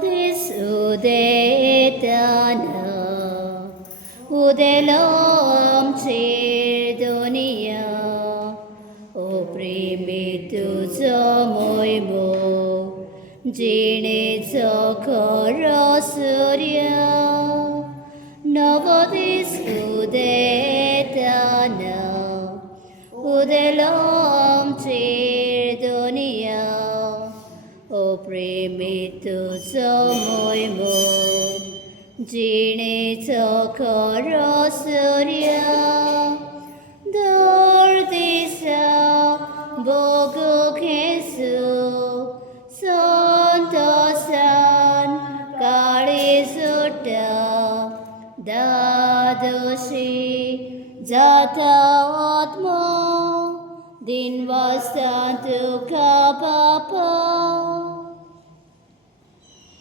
this udetana udelam chir dunia oprimi tu moy mo jine chokoro surya navadis udetana udelam chir dunia oprimi tu moy mo jine chokoro surya dor disa bogu kesu santosan kali sutta dadoshi jata atma din vastantu kapapa.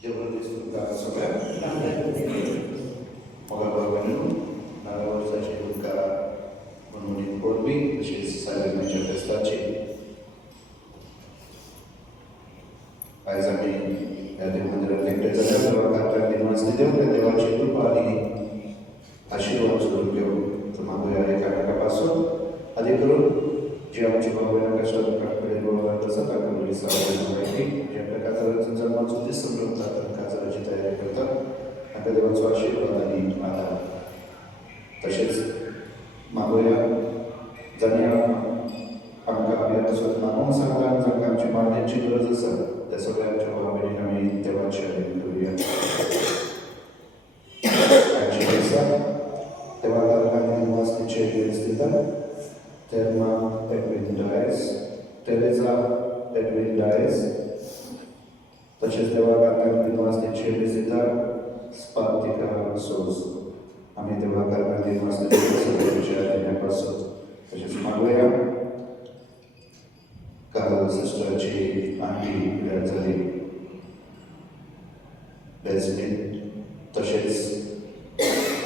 Devo disfrutar sobre Mogabaganu, Nagavarsa Chiruka, Mununi Korbi, which is Silent Nature Testachi. As I mean, the lectures are never got in one studio, and they watch it to party. Ashiru Absolutio, to Magoya Kakapaso, Adikuru, Jam Chihuahua, Kashan, Kakuru, and the Sataka, Lisa, Japaka, Zaman to this sort of Kazajita, and the ones who are Shiva, तसेच मागोया जाणीव आमकां नामोंग सांगता जांकां आमची मान्याची गरज आसा त्या सगळ्यांच्या वावडीक आमी देवाची आराधना करूया. आयच्या दिसा देवा तारकांनी निवासनीचे भेस दिता. Thelma Edwin Dias, Teresa Edwin Dias, तसेच देवा तारकांनी निवासनीचे भेस दिता स्पार्तिका सोस. आम्ही तेव्हा करणारी देण्यापासून तसेच मागोया काल सिस्टरची आंटी पिढ्यार झाली बेजमीन तसेच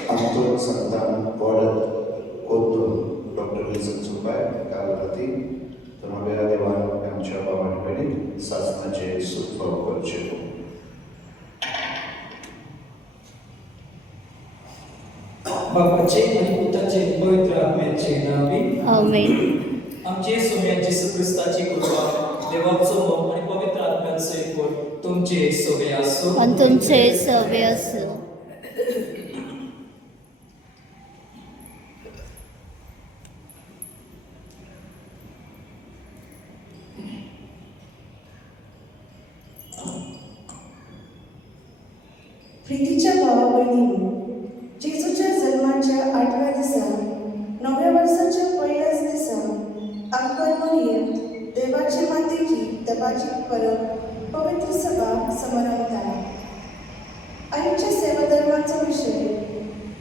आमचो संतान पडत कोतून डॉक्टर विल्सन सुपाय काल राती तर मागोया देवान आमच्या भावानी भयणीक सासणाचे सुखभाव करचे. बापाचे आणि पुत्राचे पवित्र आत्म्याचे नावे आमेन. आमचे सोम्या येशू ख्रिस्ताची कृपा देवाचो मोग आणि पवित्र आत्म्याचो एकूण तुमचे सोबे असो आणि तुमचे सवे असो. प्रीतीच्या भावा बहिणींनो, जेजूच्या जन्माच्या 8व्या दिसा 9व्या वर्साच्या पहिल्याच दिसा आंकर मरियम देवाची मातेची देवाची परब पवित्र सभा समारंभात. आईच्या सेवाधर्माचा विषय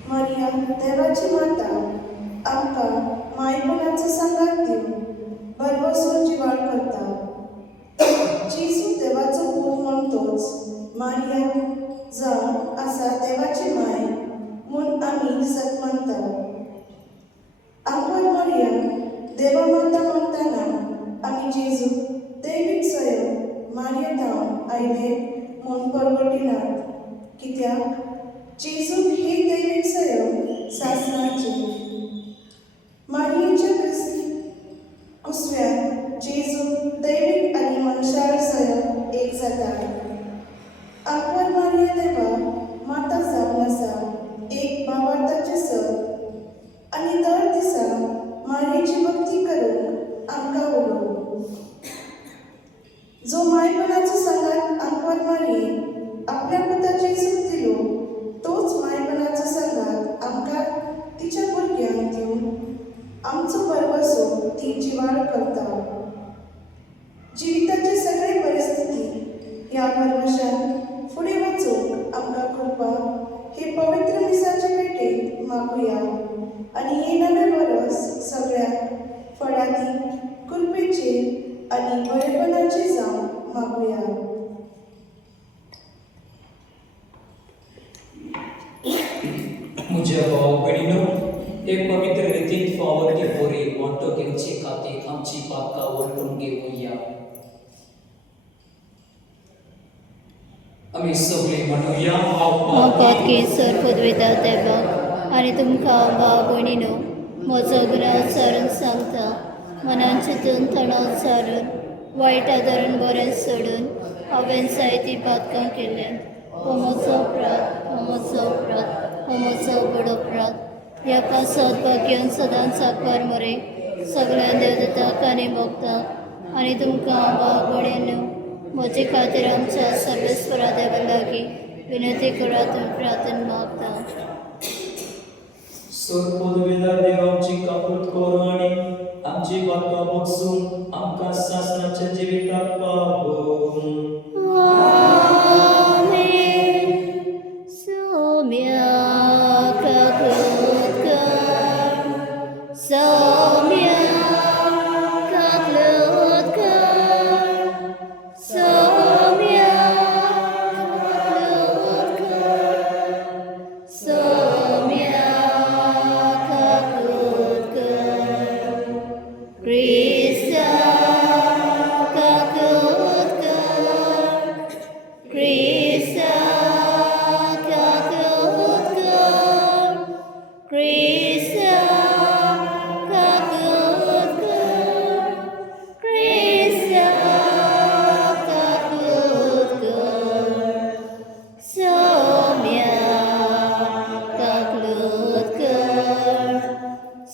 मरियम देवाची माता आमकां मायपणाचो संगात दिवन भरभरून जिवाळ करता. जेजू देवाचो पूत म्हणटोच मारियम जावन आसा देवाची माय म्हूण आमी सत मानता. आंकर मरियम देवा माता म्हणटाना आमी जेजू दैवीक स्वयं मारयेंतावन आयले म्हूण परगटिनात. कित्याक जेजूक ही दैवीक स्वयं सासणाची. मारयेच्या कुसव्यान जेजू दैवीक आनी मनशाळ स्वयं एक जाता. आंकर मारिया देवा माता जावन आसा एक भावार्थाचे सर आनी दर दिसा मारयेची भक्ती करून आमकां उलोव. जो मायपणाचो संगात आंकर मारयेन आपल्या पुताचे जेजूक दिलो तोच मायपणाचो संगात आमकां तिच्या भुरग्यांक दिवन आमचो परवसो ती जिवाळ करता. जिविताची सगळी परिस्थिती ह्या परवशान फुडें वचूंक आमकां कृपा हे पवित्र मिसाच्या पेटेंत मागुया आनी हे नवें वर्स सगळ्यांक फळांनी कृपेचे आनी बरेपणाचे जावं मागुया. म्हज्या भाव भयणीनो, एक पवित्र रितीन फावो ती पोरी मोठो घेवचे खातीर आमची पाकां वळखून घेवया. आमी सगळीं म्हणुया म्हाका केसर पदवेता देवाक आनी तुमकां भाव भयणीनो म्हजो गुन्यांव सारून सांगता. मनान चिंतून तणाव सारून वायट आदारून बरें सोडून हांवें जायतीं पातकां केल्ल्यान हो म्हजो अपराध, हो म्हजो अपराध, हो म्हजो बडो अपराध. ह्या पासत भाग्यान सदांच आकार मरे सगळ्या देवदूतांक आनी भक्तांक आनी तुमकां भाव भयणीनो म्हजे खातीर आमच्या सर्वेस्परा देवा लागीं विनंती करातून प्रार्थना मागता. सर पदवेदार देव आमची काकूट करूं आनी आमची बातकां बगसून आमकां सासणाच्या जिविताक पावूं. आमेन. सौम्या काकूट कर, सौम्या काकूट कर, सौम्या काकूट कर, सौम्या काकूट कर. Krista काकूट कर, Krista काकूट कर, Krista काकूट कर, Krista काकूट कर. सौम्या काकूट कर,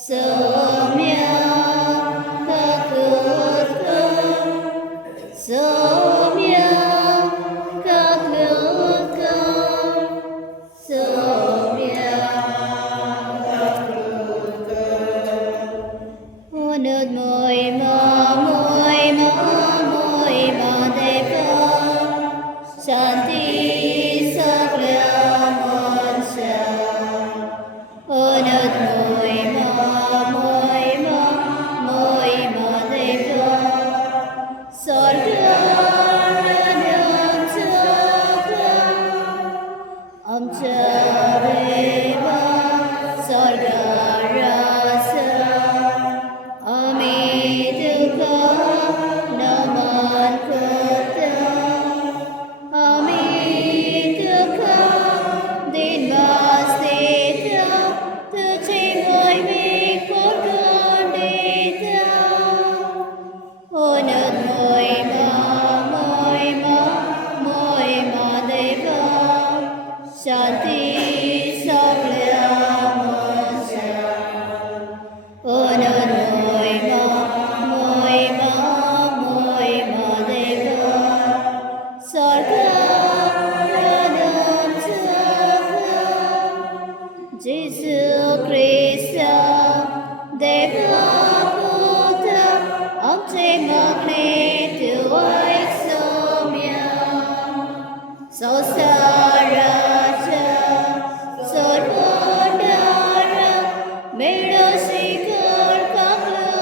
सौम्या काकूट कर, सौम्या काकूट कर, सौम्या काकूट कर. Unod moima, moima, moima deva, शांती सगळ्या मनशांक. Unod moima, moima, moima deva, स्वर्गान आमच्या देवा स्वर्गार आसा. आमी तुका नमन करता. आमी तुका दिनवास दिता. तुजे मोहिमेक पडून दिता. Unod moima, moima, moima deva, शांती सगळ्या मनशांक. Unod moima, moima, moima deva, स्वर्गान जेजू ख्रिस्ता देवा पुत्र आमचे मागणे तूं आयक सौम्या. संवसाराच्या सोडवणारा मेळो शिखर कापलो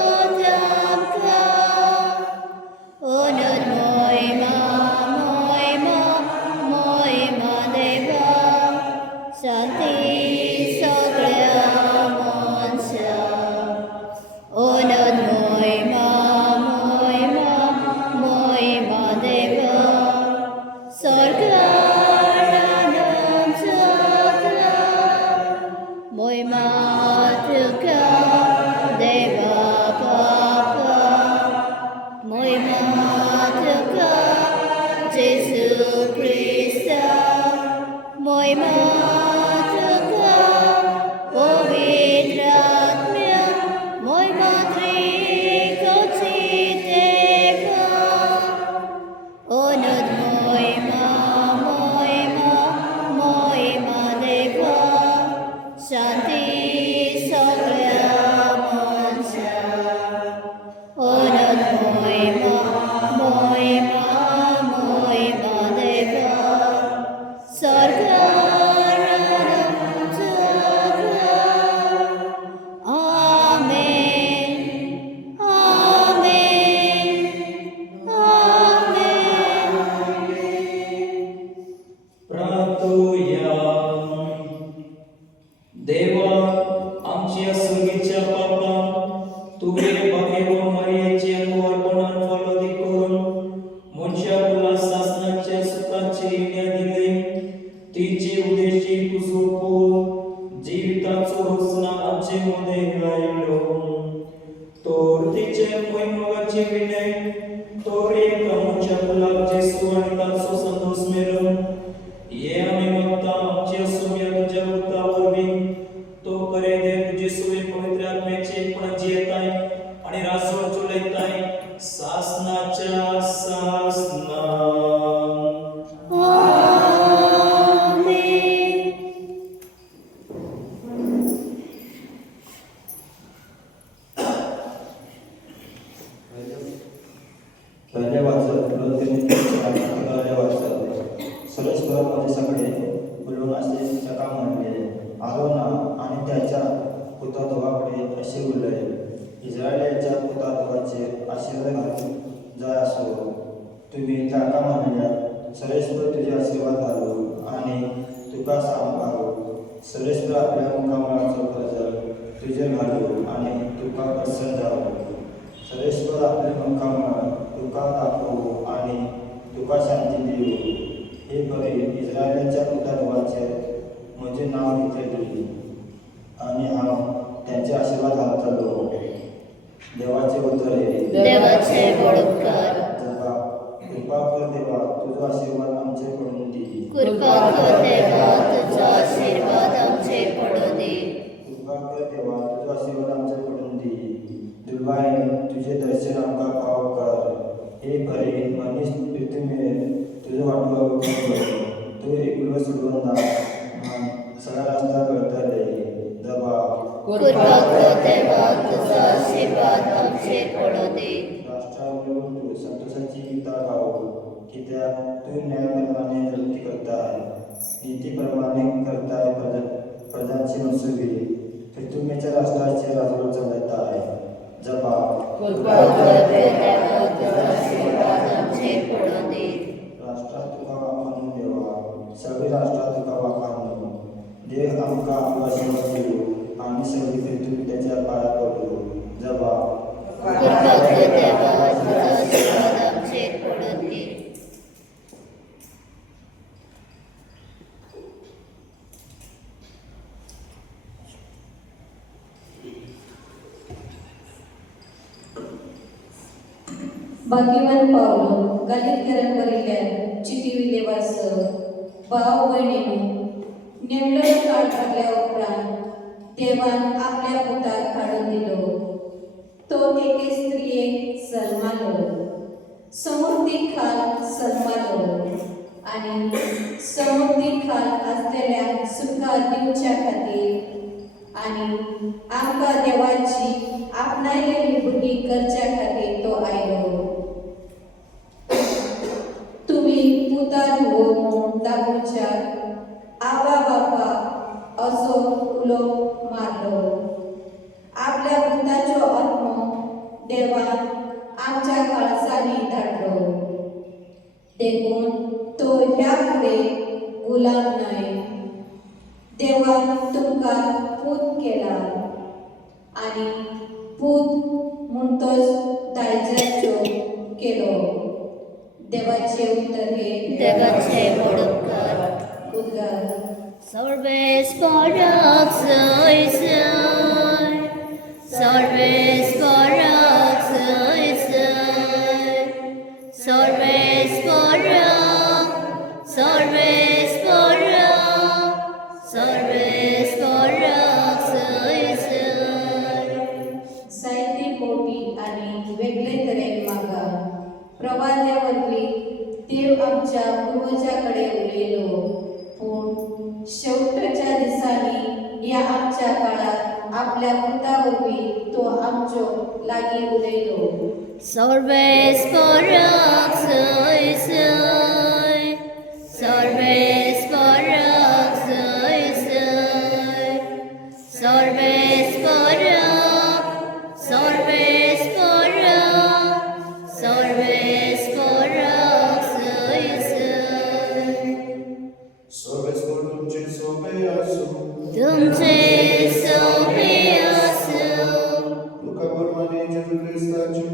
आमकां. Unod moima, moima, moima deva, शांती सगळ्या मनशांक. Unod moima, moima, moima deva, स्वर्गान आमच्या मोहिमा तुका देवा बापा. मोहिमा तुका जेजू ख्रिस्ता. मोहिमा तुका पवित्र आत्म्या. मोहिमा त्रिकोची देवा. Unod moima, moima, moima deva, शांती सगळ्या मनशांक. Unod moima, moima, moima deva, स्वर्गान तिचे उद्देशी कुसोपून जीविताचो रोसना आमचे मध्ये गायलो तोर तिचे मोगाचे विनय तोर एक आमच्या गुलाब जेसू आणि ताचो संतोष मेळून ये आम्ही मागता आमचे सुम्य तुझ्या वृत्तावरवी तो करे दे तुझे सुवे पवित्र आत्म्याचे पणजी येताय आणि रासोळ चुलयताय सासनाच्या सासना पहिले वाचत सरस्वरामध्ये सगळे बोलून असे सका म्हणले आरोना आणि त्याच्या पुतळाकडे असे बोलले इस्रायलाच्या पुतळाचे आशीर्वाद घालून जाय असो तुम्ही ताका म्हणल्या सरेश्वर तुझे आशीर्वाद घालू आणि तुका सांभाळू सरेश्वर आपल्या मुखामळाचं कर्ज तुझे घालू आणि तुका प्रसन्न जाऊ सरेश्वर आपले मुखामळ तुका दाखवू आणि तुका शांती देऊ हे बरे इस्रायलाच्या पुतळाचे म्हणजे नाव घेतले आणि हा त्यांचे आशीर्वाद घालतो देवाचे उत्तर देवाचे बळकर कृपा कर देवा तुझा आशीर्वाद आमचे पडून दे कृपा कर देवा तुझा आशीर्वाद आमचे पडू दे कृपा कर देवा तुझा आशीर्वाद आमचे पडून दे दुर्बाईन तुझे दर्शन आमका पाव कर हे बरे मनीस पृथ्वी तुझं वाटू तू एकलो सोडून दा सगळा रस्ता करतले दबा कृपा कर देवा तुझा आशीर्वाद आमचे पडू दे राष्ट्रावर तू संतोषाची गीता गाव की त्या तू न्यायाप्रमाणे नृत्य करताय नीतीप्रमाणे करताय प्रजांची मनसुबी पृथ्वीच्या राष्ट्राचे राजवट चालत आहे जबा कृपा कर देवा तुझा आशीर्वाद आमचे पडू दे राष्ट्रात तुका वाखाणून देवा सगळी राष्ट्रात तुका वाखाणू देव आमका आपला आशीर्वाद देऊ आणि सगळी पृथ्वी त्याच्या पाया पडू जबा कृपा कर देवा तुझा आशीर्वाद आमचे पडू दे भाग्यवान पावलो गालितकरांवरील चिटिविले वास भाव बहिणीनो नेमलेला काळ लागल्या उपरांत देवान आपल्या पुताक काढून दिलो तो एके स्त्रियेक सन्मानलो समृद्धी खाल सन्मानलो आणि समृद्धी खाल असलेल्या सुखा दिवच्या खातीर आणि आमका देवाची आपणायलेली भुरगी करच्या खातीर तो आयलो तुम्ही पुतार होऊन दाखोवच्या आबा बापा असो उलोक मारलो आपल्या पुताचो आत्मो देवान आमच्या काळजांनी धाडलो देखून तो ह्या फुडे गुलाम न्हय देवान तुमकां पूत केला आणि पूत म्हणटोच दायजाचो केलो देवाचे उत्तर हे देवाचे बळकर उद्गार सर्वेस पराक जय जय सर्वेस पराक जय जय सर्वेस पराक सर्वेस पराक सर्वेस पराक जय जय साहित्य पोटी आणि वेगळे तरेन मागा प्रवाद्यावरवी देव आमच्या पूर्वजाकडे उलयलो पूण शेवटच्या दिसांनी या आमच्या काळात आपल्या पुतावरवी तो आमच्यो लागीं उलयलो सर्वेस पराक जय जय सर्वेस पराक जय जय सर्वेस पराक सर्वेस पराक सर्वेस पराक जय जय सर्वेश्वर तुमचे सोपे असो तुमचे सोपे असो लोकाप्रमाणे जेजू ख्रिस्ताचे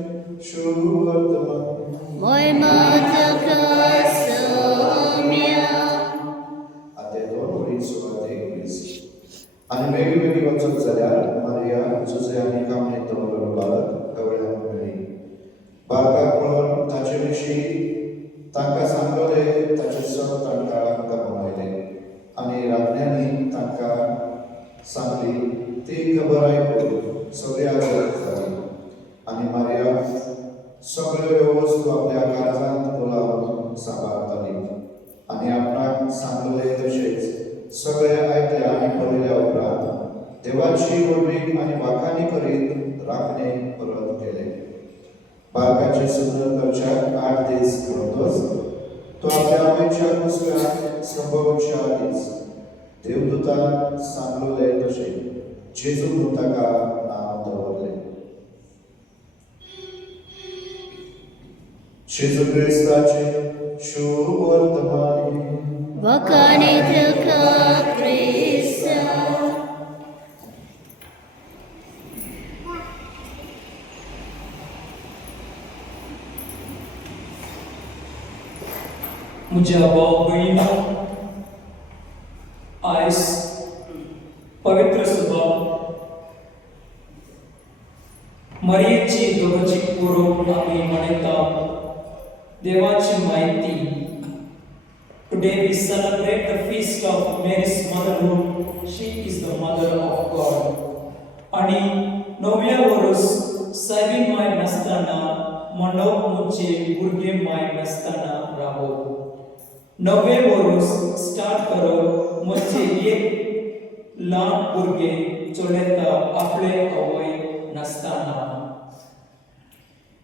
शुभ वर्तमान महिमा तुका सौम्या आता आनी वेगळी वेगळी वचत जाल्यार मारिया जुजे आनी कामणेक दवरलेलो बालक कवळ्यान मेळ्ळी. बालकाक पळोवन ताचे विशीं तांकां सांगले ताचे सण तांकां गमोयले आनी राखण्यांनी तांकां सांगली ती खबर आयकून सगळ्या जग जाली. आनी मारिया सगळ्यो वस्तू आपल्या काळजांत बोलावन सांबाळटाली आनी आपणाक सांगले तशेंच सगळे आयकल्या आनी पळयल्या उपरांत देवाची वळवीक आनी वाखाणी करीत राखणे परत केले. बालकाचे सुंदर करच्याक 8 दीस घडतच तो आपल्या आवयच्या कुसक्यात संभवच्या दीस देवदूतान सांगले तशें जेजू म्हणून ताका नांव दवरलें. जेजू क्रिस्ताचे शुभ वर्तमानी वखाणी तुका क्रिस्ता. म्हज्या भाव भयणीनो, आयज पवित्र सभा मरियेची दोगाची पुरोव आमी मनयता देवाची म्हायती. Today we celebrate the feast of Mary's motherhood. She is the mother of God. आणि 9व्या वर्स सायबीन माय नासतना मंडप मुचे भुरगे माय नासतना रावो. 9वें वर्स स्टार्ट करून म्हणजे एक ल्हान भुरगे चलयता आपले आवय नासतना.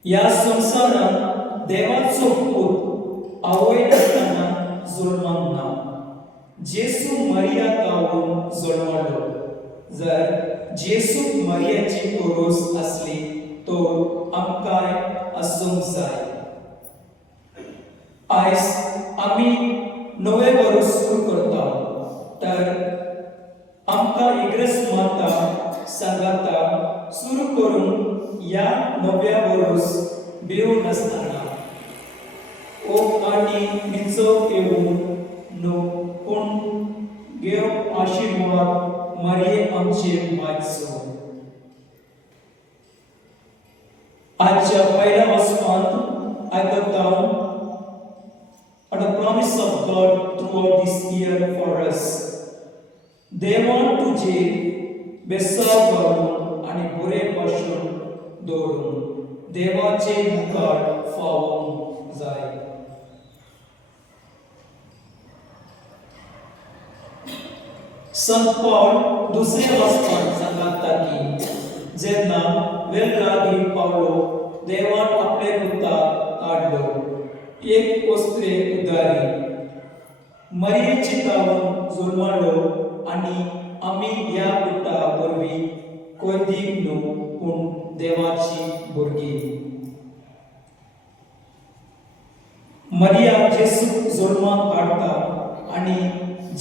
ह्या संवसारांत देवाचो पूत आवय नासतना जल्माक ना. जेसू मरिया गावून जल्मलो. जर जेसू मरियाची उरूस असली तो आमकांय आसूंक जाय. आयज आमी 9वें वर्स सुरू करता तर आमकां इग्रेस माता सांगाता सुरू करून ह्या 9व्या वर्स भिवून नासतना ओ आनी निचो येवून न्हू पूण घेवप आशिर्वाद मरिये आमचेर मायचो. आजच्या पहिल्या वचपांत आयकता and the promise of God throughout this year for us. देवान तुझे बेसाव घालून आनी बरे भाशण दवरून देवाचे मुखार फावोंक जाय. संत पौल दुसऱ्या वचपांत सांगता की जेन्ना वेळ लागीं पावलो देवान आपले पुता काडलो. एक वस्त्रे उदारी मरियेची गांवांत जल्मलो आनी आमी ह्या पुता वरवीं कोयदीक न्हू पूण देवाची भुरगीं. मरिया जेसू जल्माक काडटा आनी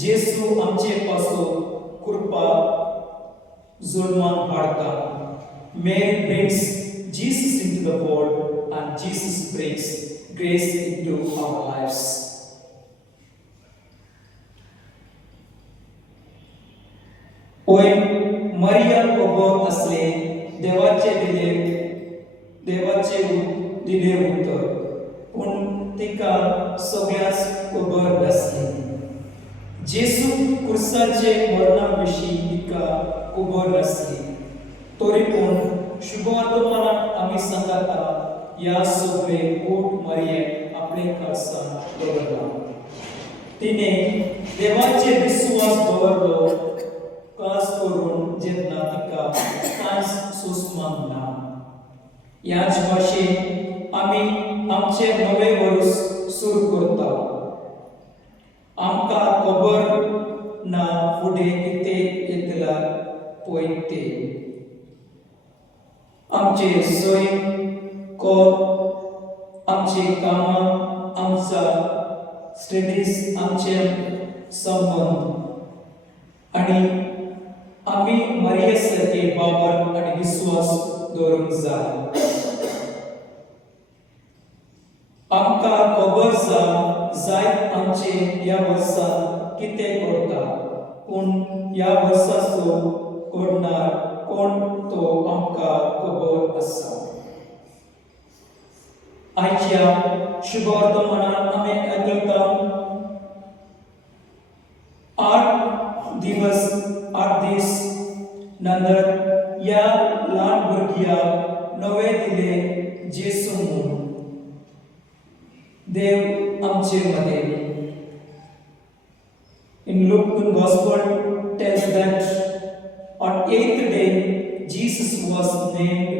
जेसू आमचे पासो कृपा जल्माक हाडटा. Mary brings Jesus into the world and Jesus brings grace into our lives. ओय मरिया खबर असले देवाचे दिले उत्तर पूण तिका सगळ्याच खबर नासली. जेसू क्रुसाचे मरणा विशीं तिका खबर नासली. तरी पूण शुभवर्तमानांत आमी सांगता ह्या सगळे गोट मरियेक आपले खासा दवरला. तिने देवाचे विश्वास दवरलो खास करून जेन्ना तिका कांयच सुस्माक ना. ह्याच भाशेन आमी आमचे 9वें वर्स सुरू करता. आमकां खबर ना फुडें कितें येतला पळय तें. आमचे सैम आमची कामां आमचा स्टडीज आमचे संबंध आनी आमी मरिये सारके बाबर आनी विश्वास दवरूंक जाय. आमकां खबर जाय आमचे ह्या वर्सांत कितें घडटा पूण ह्या वर्साचो घडणार कोण तो आमकां खबर आसा. आयच्या शुभ वर्तमानान आमी आयकता 8 दीस नंतर ह्या ल्हान भुरग्याक नवे दिले जेसू म्हूण. देव आमचे मदें. In Luke Gospel tells that on 8th day Jesus was named,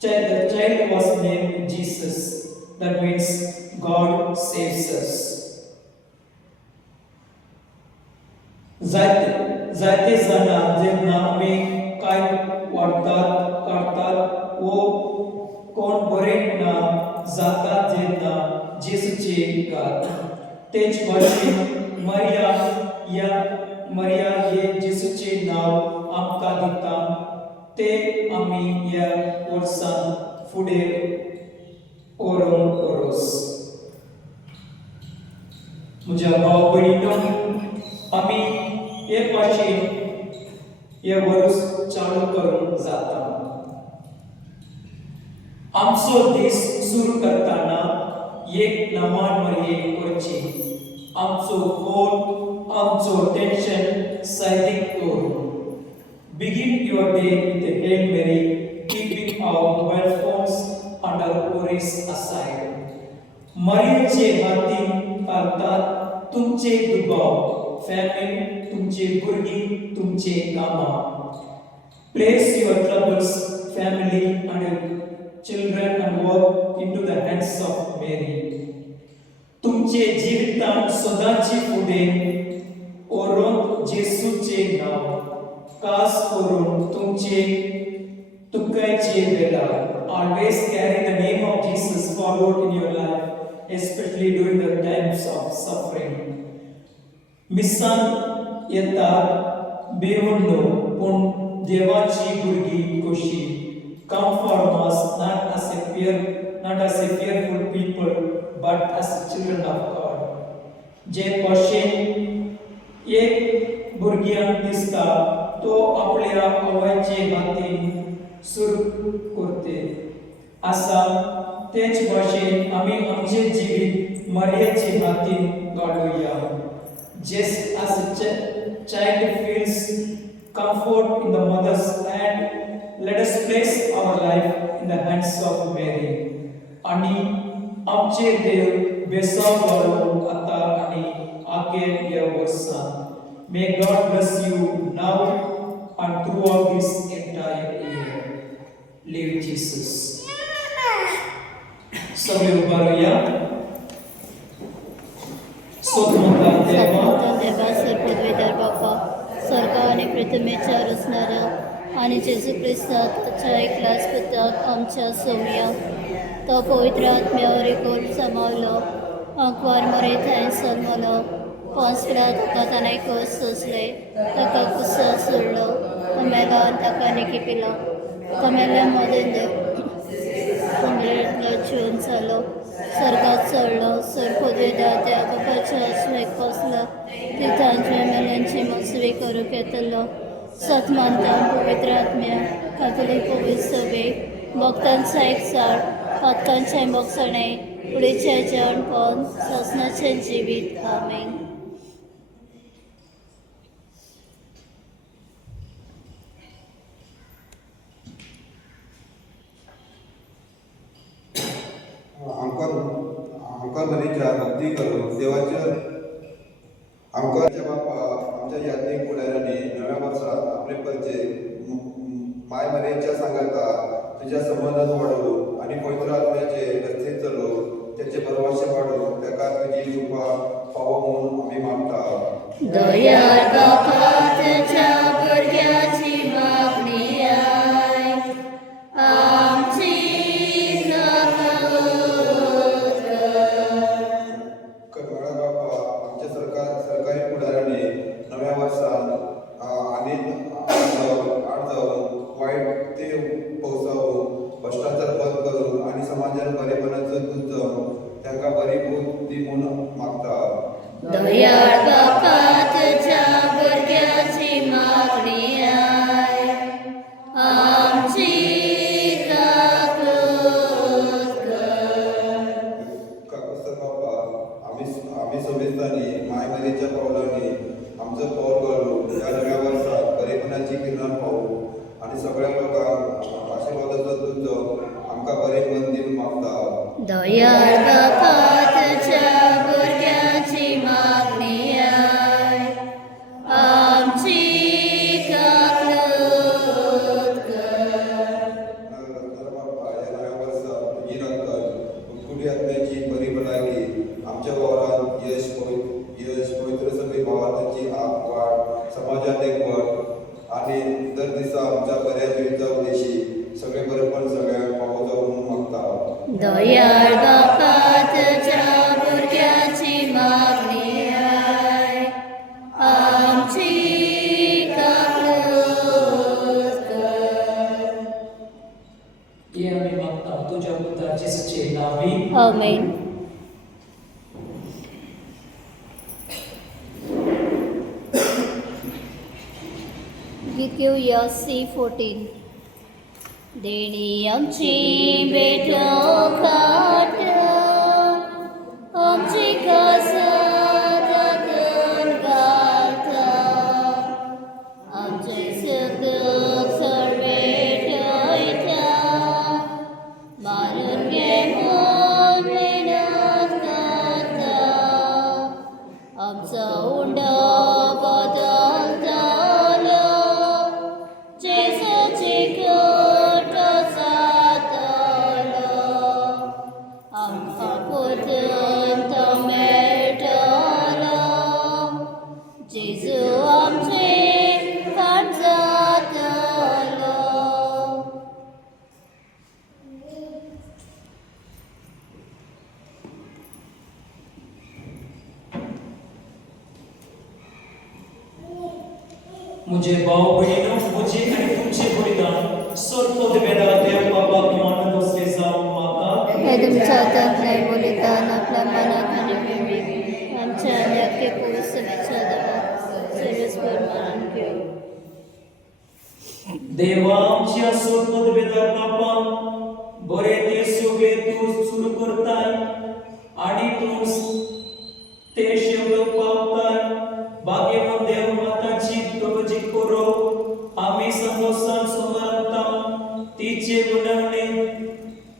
the child was named Jesus. That means God saves us. जायते जाणां जेन्ना आमी काय वाडटात काडटात वो कोण बरें ना जातात जेन्ना जेसूचे गात. तेच भाशेन मरिया हे जेसूचे नाव आमकां दिता ते आमी ह्या वर्सान फुडें व्हरोंक गरज. म्हज्या भाव भयणींनो, आमी हे भाशेन हे वर्स चालू करूंक जाता. आमचो दीस सुरू करतना एक नमान मरये करची. आमचो फोन, आमचो टेन्शन सायडीक दवरून. Begin your day with a Hail Mary, keeping our mobile phones and our worries aside. मरियेचे हातीन काढतात तुमचे दुबाव, फॅमिली, तुमचे भुरगीं, तुमचे कामां. Place your troubles, family and your children and work into the hands of Mary. तुमचे जिवितांत सदांची फुडें ओरोंक जेसूचे नांव, खास करून तुमचे दुखाचे वेळार. Always carry the name of Jesus forward in your life, especially during the times of suffering. मिसान येतात भिवून न्हू, पूण देवाची भुरगीं कशी. Come for Mass not as a fearful people, but as children of God. जे भाशेन एक भुरग्याक दिसता तो आपल्या आवयचे हातीन सुरू करते आसा, तेच भाशेन आमी आमचे जिवीत मरियेचे हातीन घालुया. Just as a child feels comfort in the mother's hand, let us place our life in the hands of Mary. आणि आमचे देव बेसाव घालून आता आणि आखेर ह्या वर्सान. May God bless you now and throughout this entire year. Live Jesus. सगळे उभा राहूया. स्वतंत्र देवा, सर्वपदवीधर बापा, स्वर्ग आणि पृथ्वीच्या रचणाऱ्या आणि जेजू ख्रिस्ताच्या एकल्याच पुत्राक आमच्या सौम्या तो पवित्र आत्म्यावर एकूण समावलो, अंकवार मरे थंय सल्मलो, पांचकडात ताताने कोस सोसले, ताका कुस्सा सोडलो, तमेला ताका निकी पिला, तमेल्या मदेन चून जालो, स्वर्गात चडलो, सर पदवीदार त्या बापाच्या आत्म्याक बसला, तिथांच्या मेल्यांची मोसवी करूंक येतलो, सतमानता पवित्र आत्म्या, कातोलीक पवित्र सभेक, भक्तांचा एकचार, पातकांचे मोगसणे, फुडेचे जेवणपण, ससनाचे जिवीत. आमेन. आमकां मनीच्या भक्ती करून देवाच्या आमकांच्या बापा आमच्या यात्रेक फुडाऱ्यांनी नव्या वर्सात आपले परिचय माय मरेच्या सांगाता तुझ्या संबंधात वाडोवन आणि पवित्र आत्म्याचे रस्ते चलोवन त्याचे परवाशे वाडोवन ताका तुजी कृपा पावो म्हणून आमी मागता. दयाळ बापा तुझ्या भुरग्याची मागणी आय, आमची करमाळा बापा आमच्या सरकारी फुडाऱ्यांनी नव्या वर्सात आनी आड जावन वायट ते पोवसावून भ्रष्टाचार बंद करून आणि समाजात बरेपणाचं दूध जावन तांकां बरी बुद्धी म्हणून मागता. दयाळ बापा तुझ्या समाजात एक वर आणि दर दिसा आमच्या बऱ्या जिविता उद्देशी सगळे बरेपण सगळ्यांक पावोचो म्हणून मागता. दयाळ बापा तुझ्या भुरग्याची मागणी आय आमची काकूस कर. ये आम्ही मागता तुझ्या पुत्राची सच्चे नावी. आमेन. गीत घेऊया C14. देणी आमची भेट खाट आमची कासात हातून घालता आमचे सुख सर्वे ठेवता मारून घे मन मेहनत करता आमचा उंडा बदलतालो जेसाची खोट जातालो आमकां परतून तो मेळटलो जेजू आमचे फाट जातालो. मुझे भाव बहिणीनो मुझे आणि तुमचे बलिदान सर्वोद वेदा देव बाबा मान बसले जाऊन माता. हे तुमच्या हातात नाही बलिदान आपल्या मनात आणि विवेक आमच्या अनेक कुसुमेच्या दबाव सर्वस्वर मानून घेऊ. देवा आमच्या सर्वोद वेदा बाबा बरे ते सगळे तू सुरू करताय आणि तू ते शब्द पावताय. भाग्यवान देव माताची प्रभुजी करो आम्ही समोसान समरता तिचे गुणवणे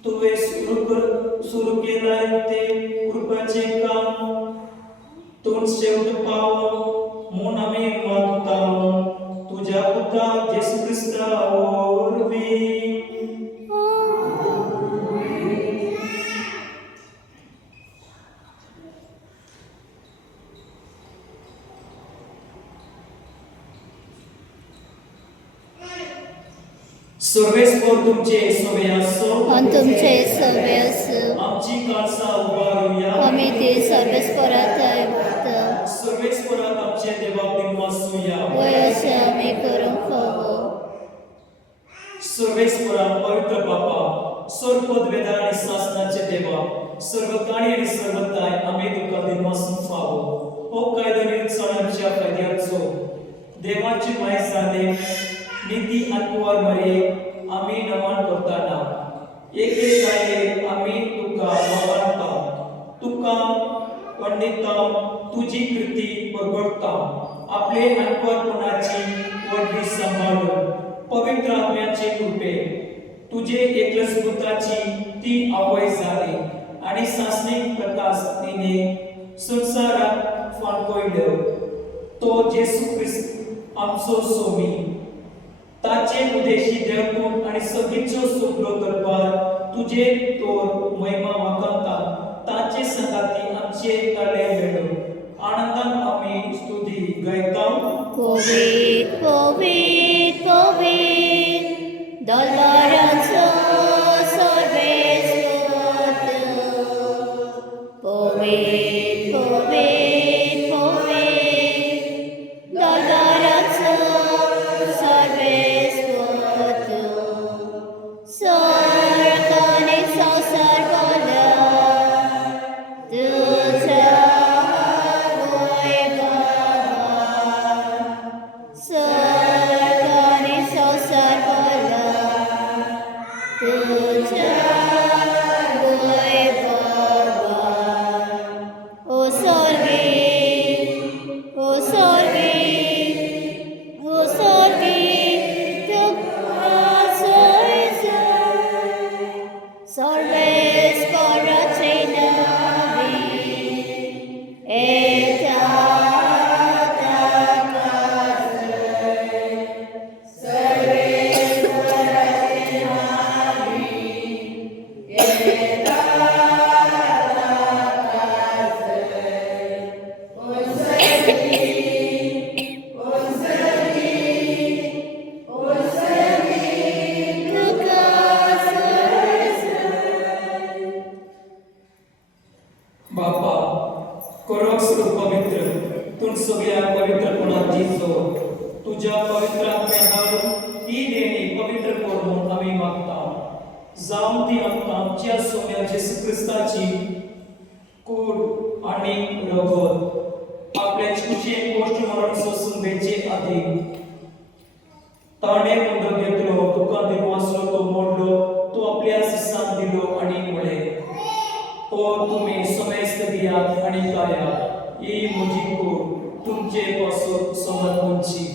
तुवे सुरू केलाय ते कृपाचे काम तोंड शेवट पाव म्हणून आम्ही मागता तुझ्या पुत्रा येशू ख्रिस्तावर बी. सर्वेस्वर तुमचे सवय असो आणि तुमचे सवय असो आमची काळसा उभारूया. आम्ही ते सर्वेस्परात आहे सर्वेस्वरात आमचे देवा वासूया. वय असे आम्ही करून खावो. सर्वेस्वरा पवित्र बापा सर्वपद वेदा आणि शासनाचे देवा सर्व काळी आणि सर्वताय आम्ही तुका दिन वासून फावो. हो कायदा निरीक्षणाच्या फायद्याचो देवाची माय झाले नीती आत्मवार मरे आम्ही नमन करताना एके जाये आम्ही तुका ववाडता तुका पंडिता तुझी कृती परगडता आपले आत्मवारपणाची वडली सांभाळून पवित्र आत्म्याचे कृपे तुझे एकलस पुत्राची ती आवय झाली आणि सासनिक प्रकाश तिने संसारात फांकवलं तो जेसू ख्रिस्त आमचो सोमी ताचे उदेशी देवपूत आणि सगळीचो सुखलो दरबार तुझे तोर महिमा वाकांता ताचे संगाती आमचे ताले मेळो आनंदान आम्ही स्तुती गायता. कोविद कोविद कोविद दलबारांचो सर्वेस्वर कोविद कोविद कोविद दलबारांचो सर्वेस्वर स्वर्ग आणि संसार बोला तुझा गोय बाबा विश्वासाची जोड तुझ्या पवित्र आत्म्याद्वारे ही देणी पवित्र करून आम्ही मागता जाऊन ती आमच्या सोम्या जेसू ख्रिस्ताची कूड आणि रगत आपल्या कुशे गोष्ट म्हणून सोसून द्यायचे आधी ताणे मुंड घेतलो तुका दिवसलो तो मोडलो तो आपल्या शिष्यान दिलो आणि मुळे हो तुम्ही समस्त दियात आणि काया ही मुजी कूड तुमचे पासून समर्पणची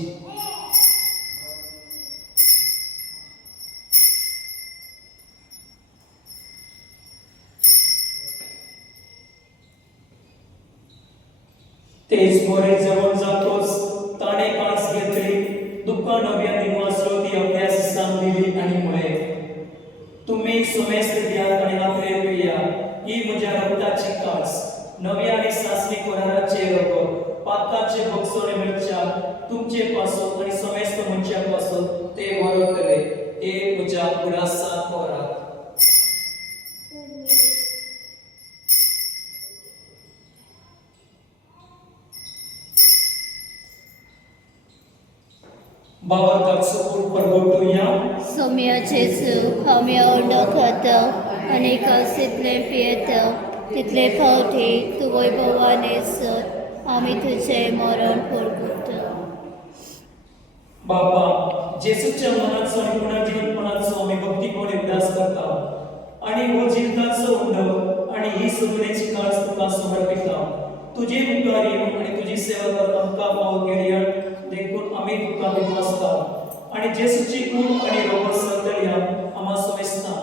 तेच मोरे जवळ जातोच ताणे कास घेतली दुःखा नव्या दिवसलो ती अभ्यास सांगली आणि मुळे तुम्ही समस्त दियात आणि आपले पिया ही मुझ्या रक्ताची कास नव्या आणि सासरी कोराराचे रगत पाताचे बक्षोने मिरच्या तुमचे पासून आणि समस्त मुंच्या पासून ते वरतले हे मुझ्या उरासा कोरात बाबा सपूर परगोटूया सौम्य जेसू आम्ही ओंडो खाता आणि कसितले पियेता तितले फावटी तू वैभवाने सर आम्ही तुझे मरण परगोता बाबा जेसूच्या मनाचो आणि पुनर्जीवनपणाचो आम्ही भक्तीपणे उल्हास करता आणि हो जिवताचो उंड आणि ही सगळ्याची काळज तुका समर्पिता तुझे मुखार येऊन आणि तुझी सेवा करता आमकां पाव गेल्या देखून आम्ही तुका विश्वासता आणि जेसूची कूड आणि रोग सतल्या आम्हा समेस्ता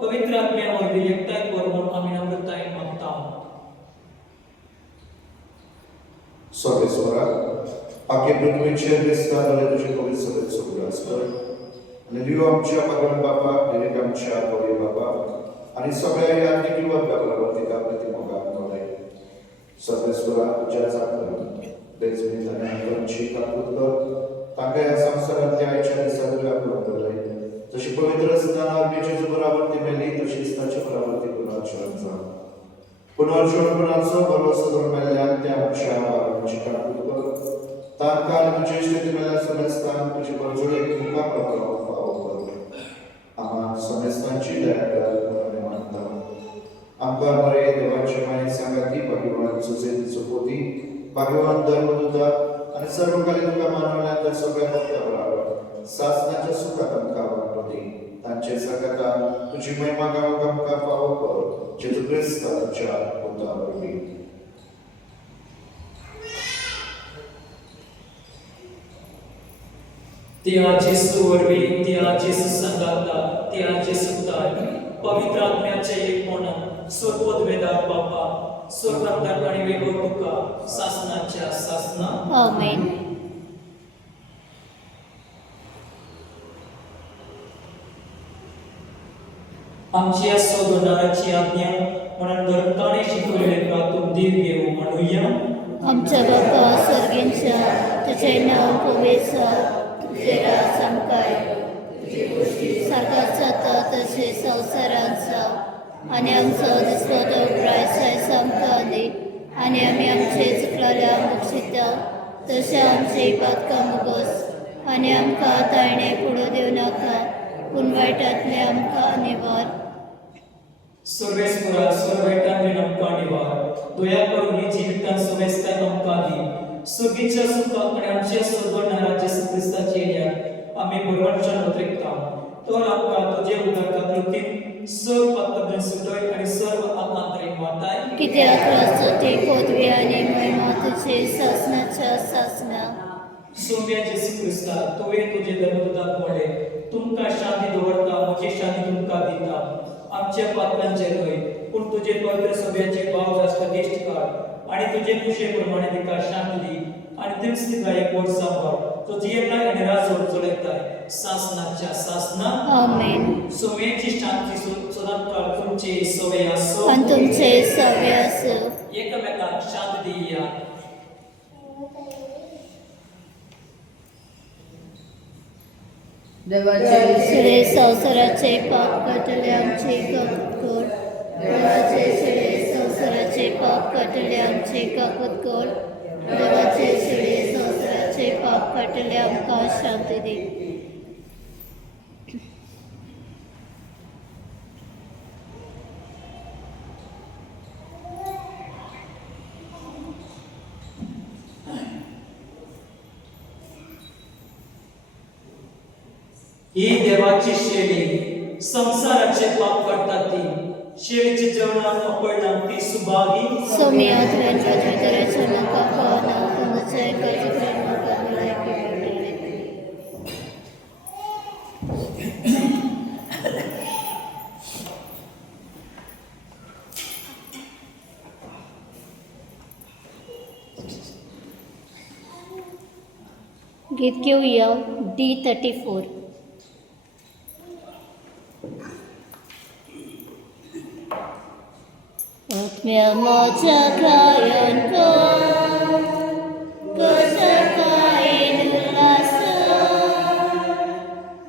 पवित्र आत्म्यावरवी एकटाय करून आम्ही नम्रताय मागता Sorrisora, pakie prytłycie Chrysta, ale tuže powiedz sobie co urazko. Liu amcia pagan baba, lirik amcia poli baba, ani sobie ja nie kiwa baba, roti kapne ti moga nore. Sorrisora, jaza kru, bez minitania konči kaputko, také samsaratya icha disadura kurandole. Toši pavitra stana arbiče zubaravarti meli, toši stače paravarti kunarčanza. पुनर्जन्मनाचं भरोसा धर्माल्यान त्या आमच्या बाळांची काकूत तात्काळ तुझे स्थितीमेला समस्तान तुझे बरजोडे तुका प्रभाव पाव आम्हा समस्तांची दया कर मानता आमकां बरे देवाचे माये सांगाती भगवान सुजे सुपोती भगवान धर्मदूता आणि सर्व काली तुका मानवल्या त्या सगळ्या भक्ता बरोबर शासनाच्या सुखात आमकां वाटोती तांचे सगळ्या तुझी महिमा गावक आमकां पाव कर जेजू ख्रिस्ताच्या उदावरवी त्या जेसू वरवी त्या जेसू संगाता त्या जेसूताय पवित्र आत्म्याचे एकपण सोपद वेदार बापा स्वर्गांतर आणि वेगळ तुका शासनाच्या शासना आमेन. आमच्या सोदनाराची आज्ञा म्हणून धर्मताने शिकवलेले प्रातून दीर घेऊ म्हणूया आमच्या बापा स्वर्गींच्या तुझे नाव पवित्र तुझे राज आमकां सारकाच जाता तशें संवसारांत जावं आनी आमचो दिसलो तो प्रायसाय आमकां दी आनी आमी आमचे चुकलेल्यांक बक्षिता तशें आमचे इपातकां मुगोस आनी आमकां ताळणे पडूं दिवं नाका पूण वायटांतले आमकां निवार सर्वेस्परा सर्वेटांनी आमकां निवार दया करून ही जिवितांत समेस्ताय आमकां दी सुखीच्या सुखाक आणि आमच्या सोदवणारा जेसू ख्रिस्ताची येण्यात आमी बरोबरच्यान उतरता तर आमकां तुजे उदरगत कृतीन सर्व पातकांतल्यान सुटय आणि सर्व आकांतरीन वाटाय कित्याक राजती पदवी आनी महिमा तुजे शासनाच्या शासना सोम्या जेसू ख्रिस्ता तुवें तुजे धर्मदूताक म्हणले तुमकां शांती दवरता म्हजी शांती तुमकां दिता आमच्या पातकांचे न्हय पूण तुजे पवित्र सभेचे भाव राष्ट्र दिश्ट काड आणि तुजे कुशे प्रमाणे तिका शांती दी आणि तिच तिका एक पोट सांभाळ तो जियेताय आणि राजवट चलयताय शासनाच्या शासना आमेन. सोम्याची शांती सदांत काळ तुमचे सवय आसो आनी तुमचे सवय आसो एकमेकांक शांती दिया शिळे संवसाराचे पाप काटले आमचे काकूत कर देवाचे शिळे संवसाराचे पाप काटले आमचे काकूत कर देवाचे शिळे संवसाराचे पाप दे. ही देवाची शेळी संसाराचे पाप करतात ती शेळीचे जेवणात अपळणार ती Subhagi Somiat venture with the Kapana and the Chekaj like गीत घेऊया D34. Otmia moja kayan ko, kasakain ulasa,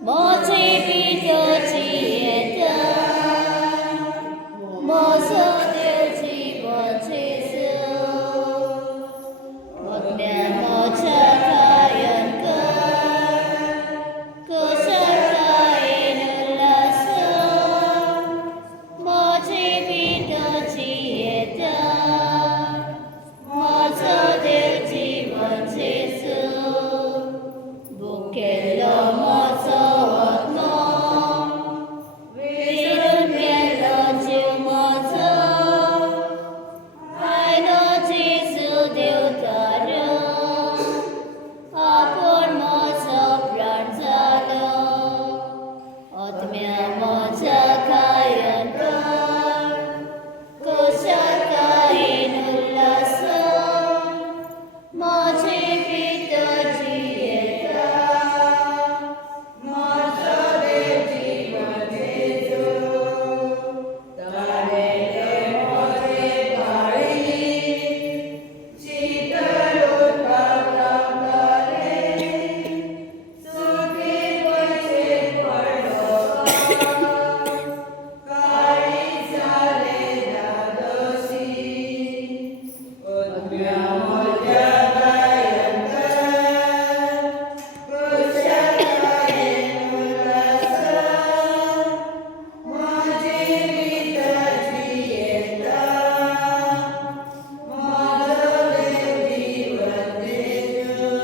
moji bito chieta, mozo deo jiwan jesu. Otmia moja kayan ko, kasakain ulasa, moji bito chieta, mozo deo jiwan jesu. Bukelo mozo otmo, virun melo jiu mozo, aino jesu deo taro, apon mozo pranjalo, otmya moja kayan kar, kosakain ulasa, moji pito jieta, mozo deo jiwan jesu, tarele moje bari, chitarut patangale, suki moje parloka, kari jale dadosi, utmya moja kayan kar, kusakain ulasa, moji pito jieta, mozo deo jiwan jesu.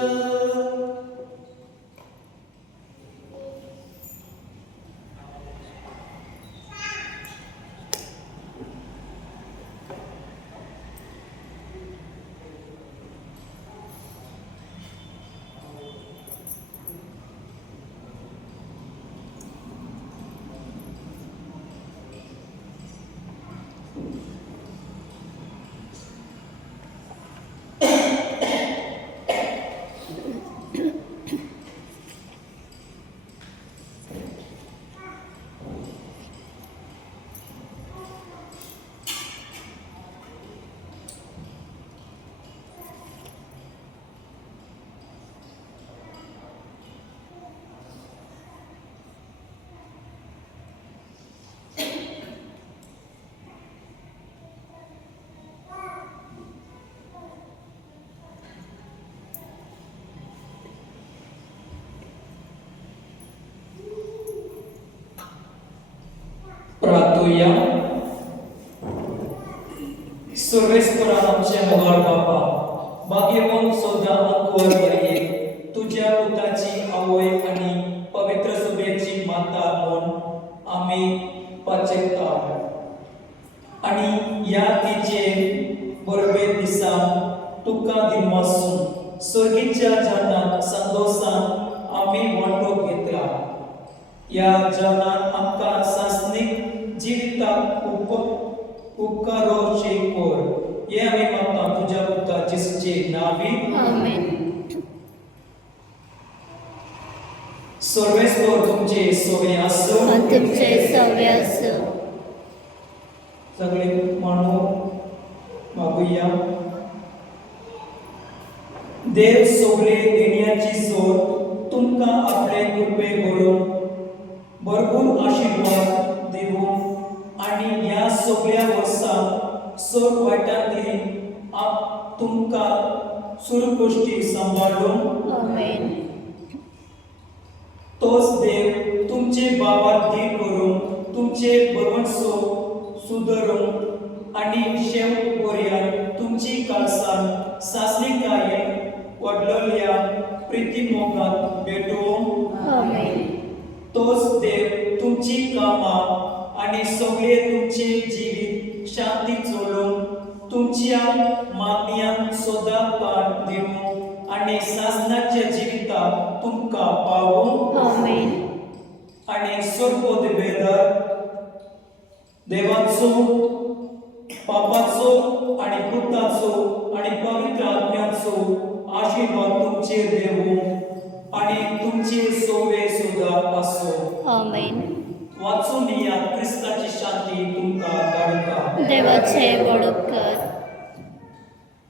प्रार्थूया. सर्वेश्वरा आमचे मोगाळ बापा, भाग्यवान सोदा अंकुर बरये, तुझ्या पुताची आवय आणि पवित्र सुबेची माता म्हणून आम्ही पाचेता आणि या तिचे बरोबर दिसा तुका दिनवासून स्वर्गीच्या जेवणात संतोषान आम्ही वांटो घेतला. या जेवणात आमकां सासनीक जिविताक उपकारोचे कोर. हे आम्ही मागता तुझ्या पुता जिसचे नावी. Amen. सर्वेश्वर तुमचे सोवे असो. आणि तुमचे सवय असो. सगळे मानव मागूया. देव सगळे देण्याची जोड तुमका आपले कृपे भरून भरपूर आशीर्वाद देवून आणि या सगळ्या वर्सां सोड वाटांतली तुमका सुरगोष्टी सांबाळून Amen. तोच देव तुमचे बाबार दीर करून तुमचे बरवंसो सुदरून आणि शेव बोऱ्यान तुमची काळसान सासणीकाये वडलोल्या प्रीती मोगात भेटून आमेन. तोच देव तुमची कामां आणि सगळे तुमचे जिवीत शांती चोळून तुमच्या मागण्यांक सोदा पाठ दिवून आणि सासणाच्या जिविताक तुमकां पावून आमेन. आणि सोडपो बेदार देवाचो पापाचो आणि कृताचो आणि पवित्र आत्म्याचो आशीर्वाद तुमचेर देवूं आणि तुमचे सोवे सुद्धा आसो. आमेन. वाचून या क्रिस्ताची शांती तुमकां धाडटा. देवाचे बडोपकार.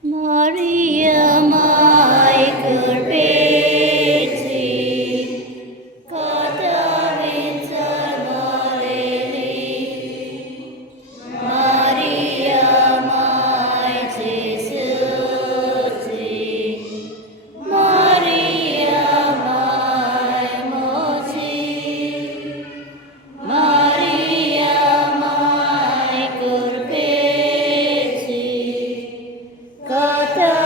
मारिया माय करपेची कातावें चरमालेली, मारिया माय जेसूची, मारिया माय मोची, मारिया माय करपेची काता